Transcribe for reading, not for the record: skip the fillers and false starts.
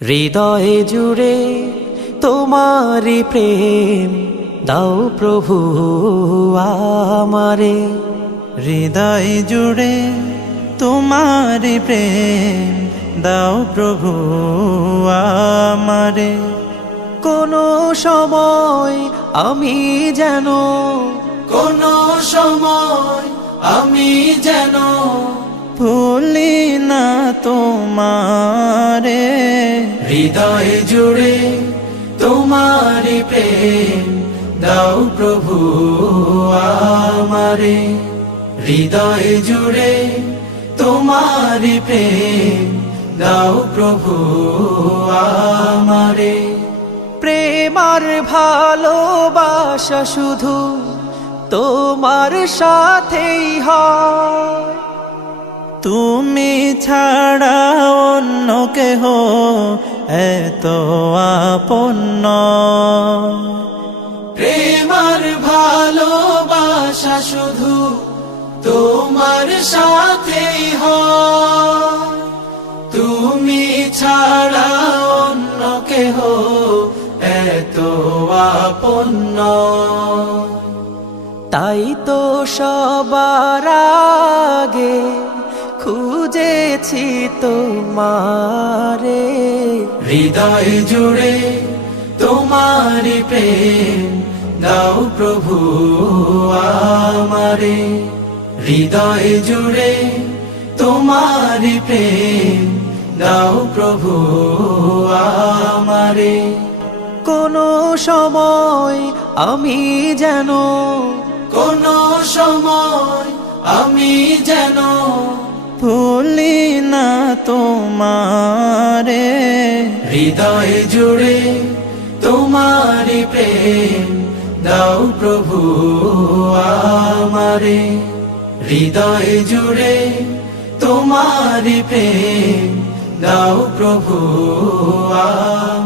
হৃদয়ে জুড়ে তোমারি প্রেম দাও প্রভু আমারে। হৃদয় জুড়ে তোমারি প্রেম দাও প্রভু আমারে। কোনো সময় আমি যেন ভুলি না তোমারে। হৃদয় জুড়ে তোমারি প্রেম দাও প্রভু আমারে। হৃদয় জুড়ে তোমারি প্রেম দাও প্রভু আমারে। প্রেম আর ভালোবাসা শুধু তোমার সাথেই হয়, তুমি ছাড়া অন্য কেহ এত আপন নয়। প্রেম আর ভালোবাসা শুধু তোমার সাথেই হয়, তুমি ছাড়া অন্য কেহ এত আপন নয়। তাই তো সবার আগে খুঁজেছি তোমারে। হৃদয় জুড়ে তোমারি প্রেম দাও প্রভু আমারে। হৃদয় জুড়ে তোমারি প্রেম দাও প্রভু আমারে। কোনো সময় আমি যেন ভুলি না তোমারে। হৃদয় জুড়ে তোমারি প্রেম দাও প্রভু আমারে। হৃদয় জুড়ে তোমারি প্রেম দাও প্রভু আমারে।